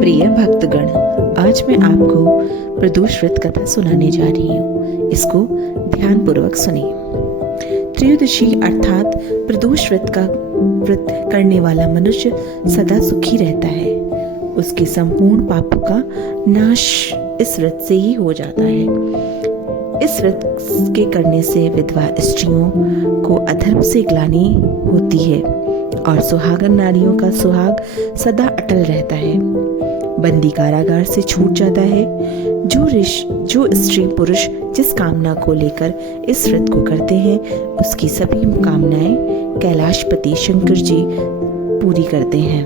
प्रिय भक्तगण, आज मैं आपको प्रदोष व्रत कथा सुनाने जा रही हूँ। इसको ध्यान पूर्वक सुनिए। त्रयोदशी अर्थात प्रदोष व्रत करने वाला मनुष्य सदा सुखी रहता है। उसके संपूर्ण पापों का नाश इस व्रत से ही हो जाता है। इस व्रत के करने से विधवा स्त्रियों को अधर्म से ग्लानि होती है और सुहागन नारियों का सुहाग सदा अटल रहता है। बंदी कारागार से छूट जाता है। जो स्त्री पुरुष जिस कामना को लेकर इस व्रत को करते हैं, उसकी सभी कामनाएं कैलाशपति शंकर जी पूरी करते हैं।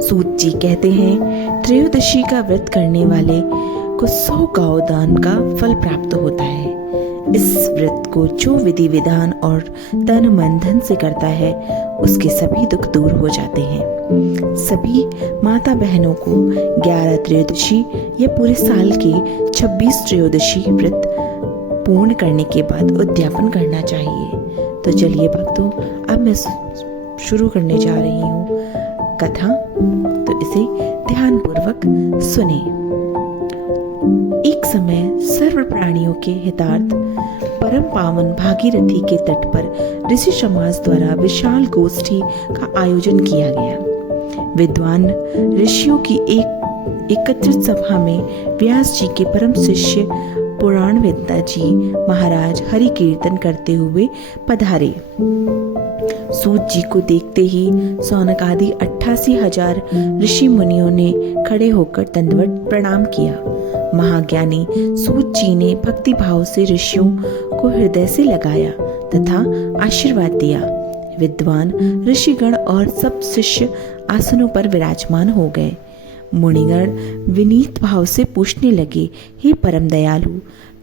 सूत जी कहते हैं, त्रयोदशी का व्रत करने वाले को 100 गौ दान का फल प्राप्त होता है। इस व्रत को जो विधि विधान और तन मन धन से करता है, उसके सभी दुख दूर हो जाते हैं। सभी माता बहनों को 11 त्रयोदशी या पूरे साल के 26 त्रयोदशी व्रत पूर्ण करने के बाद उद्यापन करना चाहिए। तो चलिए भक्तों, अब मैं शुरू करने जा रही हूँ कथा, तो इसे ध्यान पूर्वक सुने। एक समय सर्व प्राणियों के हितार्थ परम पावन भागीरथी के तट पर ऋषि समाज द्वारा विशाल गोष्ठी का आयोजन किया गया। विद्वान ऋषियों की एक एकत्रित सभा में व्यास जी के परम शिष्य पुराणवेत्ता जी महाराज हरि कीर्तन करते हुए पधारे। सूत जी को देखते ही सौनक आदि 88,000 ऋषि मुनियों ने खड़े होकर दंडवत प्रणाम किया। महाज्ञानी सूत जी ने भक्ति भाव से ऋषियों को हृदय से लगाया तथा आशीर्वाद दिया। विद्वान ऋषिगण और सब शिष्य आसनों पर विराजमान हो गए। मुनिगण विनीत भाव से पूछने लगे, हे परम दयालु,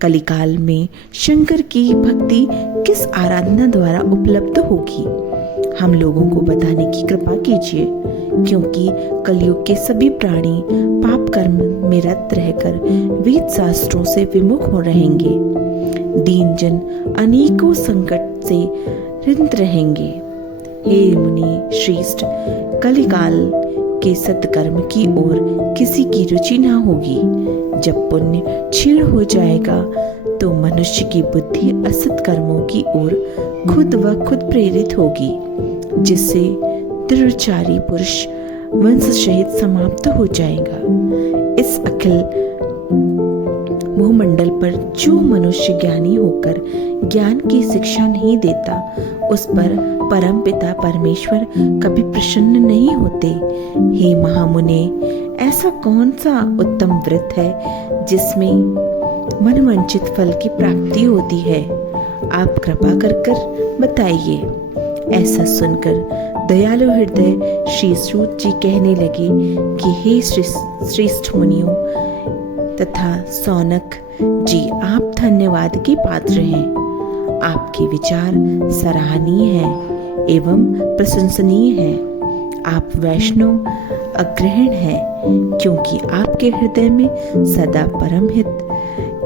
कलिकाल में शंकर की भक्ति किस आराधना द्वारा उपलब्ध होगी? हम लोगों को बताने की कृपा कीजिए, क्योंकि कलयुग के सभी प्राणी पाप कर्म में रत रहकर वेद शास्त्रों से विमुख हो रहेंगे। दीन जन अनेकों संकट से रिंत रहेंगे। हे मुनि श्रेष्ठ, कलिकाल के सत्कर्म की ओर किसी की रुचि ना होगी। जब पुण्य क्षीण हो जाएगा तो मनुष्य की बुद्धि असत कर्मों की ओर खुद व खुद प्रेरित होगी, जिससे दुराचारी पुरुष वंश सहित समाप्त हो जाएगा। इस अखिल भूमंडल पर जो मनुष्य ज्ञानी होकर ज्ञान की शिक्षा नहीं देता, उस पर परम पिता परमेश्वर कभी प्रसन्न नहीं होते। हे महामुने, ऐसा कौन सा उत्तम व्रत है जिसमें मनवांछित फल की प्राप्ति होती है? आप कृपा कर बताइए। ऐसा सुनकर दयालु हृदय श्री सूत जी कहने लगे कि हे श्रेष्ठ मुनियों तथा सौनक जी, आप धन्यवाद के पात्र हैं। आपके विचार सराहनीय हैं एवं प्रशंसनीय हैं। आप वैष्णव अग्रहण हैं, क्योंकि आपके हृदय में सदा परम हित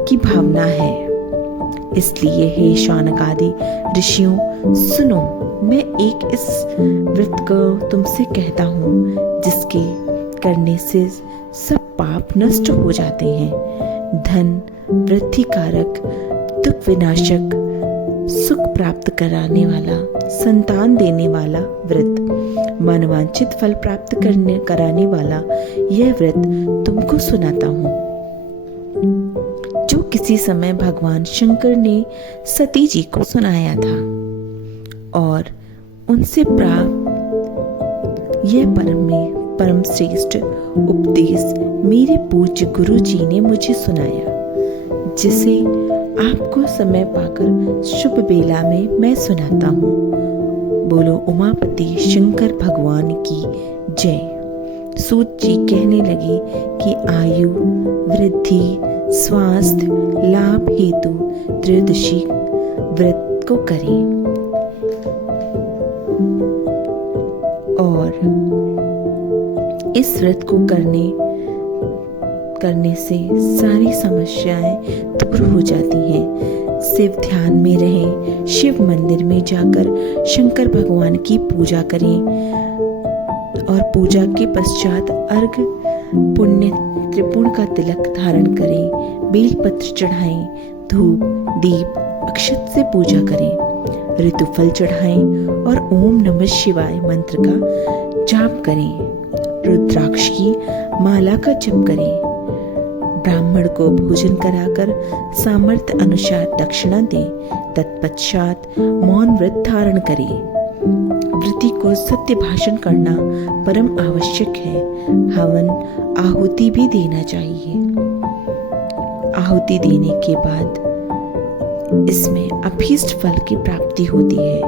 की भावना है। इसलिए हे शौनक आदि ऋषियों, सुनो, मैं एक इस व्रत को तुमसे कहता हूँ, जिसके करने से सब पाप नष्ट हो जाते हैं। धन वृद्धि कारक, दुख विनाशक, सुख प्राप्त कराने वाला, संतान देने वाला व्रत, मनवांछित फल प्राप्त कराने वाला यह व्रत तुमको सुनाता हूँ, जो किसी समय भगवान शंकर ने सती जी को सुनाया था और उनसे प्राप्त यह परम श्रेष्ठ उपदेश मेरे पूज्य गुरु जी ने मुझे सुनाया, जिसे आपको समय पाकर शुभ बेला में मैं सुनाता हूँ। बोलो उमापति शंकर भगवान की जय। सूत जी कहने लगे कि आयु वृद्धि स्वास्थ्य लाभ हेतु त्रयोदशी व्रत को करें और इस व्रत को करने से सारी समस्याएं दूर हो जाती हैं। शिव ध्यान में रहें, शिव मंदिर में जाकर शंकर भगवान की पूजा करें और पूजा के पश्चात अर्घ पुण्य त्रिपुण का तिलक धारण करें, बेलपत्र चढ़ाएं, धूप दीप अक्षत से पूजा करें, ऋतुफल चढ़ाएं और ओम नमः शिवाय मंत्र का जाप करें, रुद्राक्ष की माला का जप करें, ब्राह्मण को भोजन कराकर सामर्थ्य अनुसार दक्षिणा दें, तत्पश्चात मौन व्रत धारण करें। व्रती को सत्य भाषण करना परम आवश्यक है। हवन आहुति भी देना चाहिए। आहुति देने के बाद इसमें अभीष्ट फल की प्राप्ति होती है।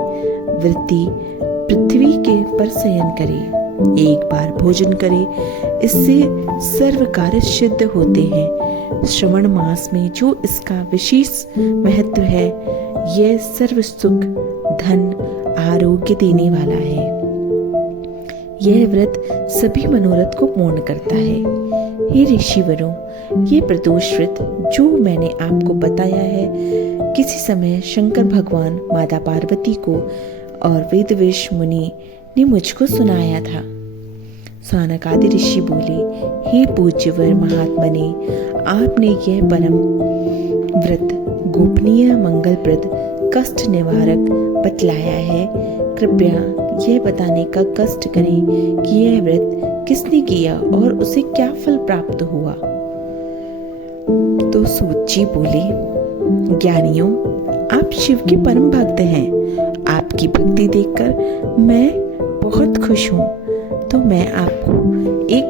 व्रती पृथ्वी के पर शयन करे, एक बार भोजन करे, इससे सर्व कार्य सिद्ध होते हैं। श्रवण मास में जो इसका विशेष महत्व है, यह सर्व सुख धन आरोग्य देने वाला है। यह व्रत सभी मनोरथ को पूर्ण करता है। हे ऋषिवरों, ये प्रदोष व्रत जो मैंने आपको बताया है, किसी समय शंकर भगवान माता पार्वती को और वेदव्यास मुनि ने मुझको सुनाया था। सौनक आदि ऋषि बोले, हे पूज्यवर महात्मने, आपने यह परम व्रत गोपनीय मंगलप्रद कष्ट निवारक बतलाया है। कृपया यह बताने का कष्ट करें कि यह व्रत किसने किया और उसे क्या फल प्राप्त हुआ। तो सूत जी बोले, ज्ञानियों, आप शिव के परम भक्त हैं। आपकी भक्ति देखकर मैं बहुत खुश हूँ। तो मैं आपको एक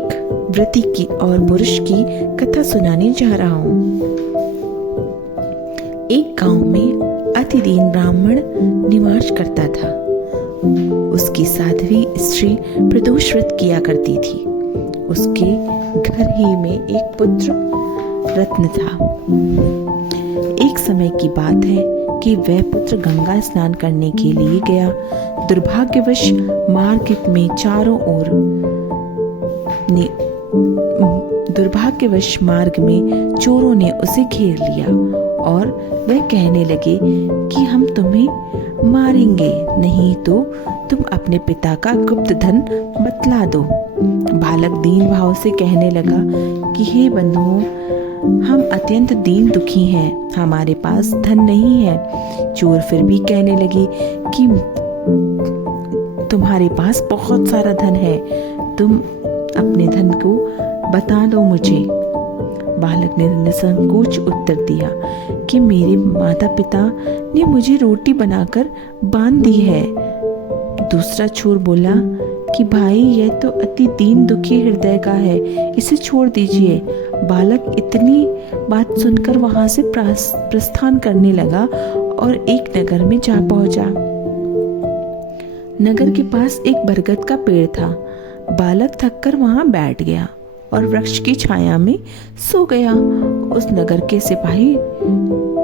व्रती की और पुरुष की कथा सुनाने जा रहा हूँ। एक गांव में अतिदीन ब्राह्मण निवास करता था। उसकी साध्वी स्त्री प्रदोष व्रत किया करती थी। उसके घर ही में एक पुत्र रत्न था। एक समय की बात है कि वह पुत्र गंगा स्नान करने के लिए गया। दुर्भाग्यवश मार्ग में चोरों ने उसे घेर लिया और वह कहने लगे कि हम तुम्हें मारेंगे, नहीं तो तुम अपने पिता का गुप्त धन बतला दो। बालक दीन भाव से कहने लगा कि हे बंधुओं, हम अत्यंत दीन दुखी हैं, हमारे पास धन नहीं है। चोर फिर भी कहने लगे कि तुम्हारे पास बहुत सारा धन है, तुम अपने धन को बता दो मुझे। बालक ने निसंकोच उत्तर दिया कि मेरे माता पिता ने मुझे रोटी बनाकर बांध दी है। दूसरा चोर बोला कि भाई, यह तो अति दीन दुखी हृदय का है, इसे छोड़ दीजिए। बालक इतनी बात सुनकर वहां से प्रस्थान करने लगा और एक नगर में जा पहुंचा। नगर के पास एक बरगद का पेड़ था। बालक थककर वहां बैठ गया और वृक्ष की छाया में सो गया। उस नगर के सिपाही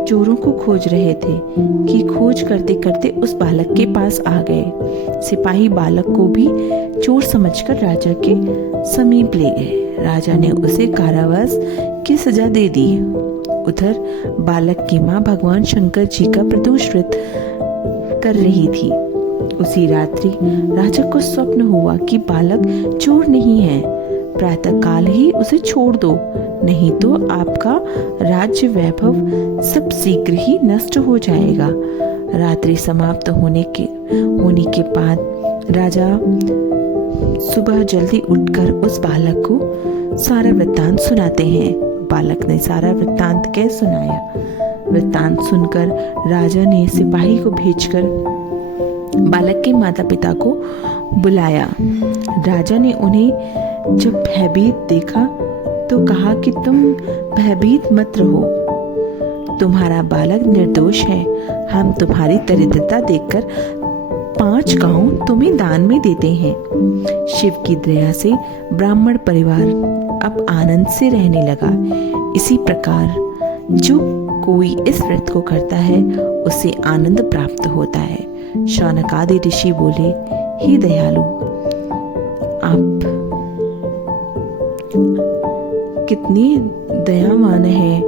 चोरों को खोज रहे थे कि खोज करते करते उस बालक के पास आ गए। सिपाही बालक को भी चोर समझकर राजा के समीप ले गए। राजा ने उसे कारावास की सजा दे दी। उधर बालक की माँ भगवान शंकर जी का प्रदोष व्रत कर रही थी। उसी रात्रि राजा को स्वप्न हुआ कि बालक चोर नहीं है, प्रातः काल ही उसे छोड़ दो, नहीं तो आपका राज्य वैभव सब शीघ्र ही नष्ट हो जाएगा। रात्रि समाप्त होने के बाद राजा सुबह जल्दी उठकर उस बालक को सारा वृत्तांत सुनाते हैं। बालक ने सारा वृत्तांत कह सुनाया। वृत्तांत सुनकर राजा ने सिपाही को भेजकर बालक के माता पिता को बुलाया। राजा ने उन्हें जब भयभीत देखा तो कहा कि तुम भयभीत मत रहो, तुम्हारा बालक निर्दोष है। हम तुम्हारी दरिद्रता देखकर 5 गांव तुम्हें दान में देते हैं। शिव की दया से ब्राह्मण परिवार अब आनंद से रहने लगा। इसी प्रकार जो कोई इस व्रत को करता है उसे आनंद प्राप्त होता है। शौनक आदि ऋषि बोले, हे दयालु, आप कितनी दयावान है।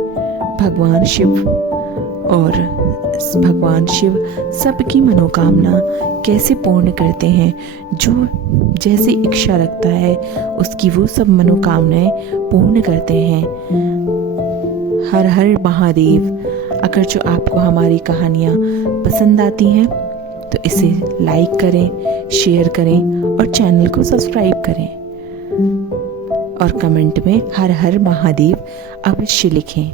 भगवान शिव और भगवान शिव सबकी मनोकामना कैसे पूर्ण करते हैं। जो जैसी इच्छा रखता है उसकी वो सब मनोकामनाएं पूर्ण करते हैं। हर हर महादेव। अगर जो आपको हमारी कहानियाँ पसंद आती हैं तो इसे लाइक करें, शेयर करें और चैनल को सब्सक्राइब करें और कमेंट में हर हर महादेव अवश्य लिखें।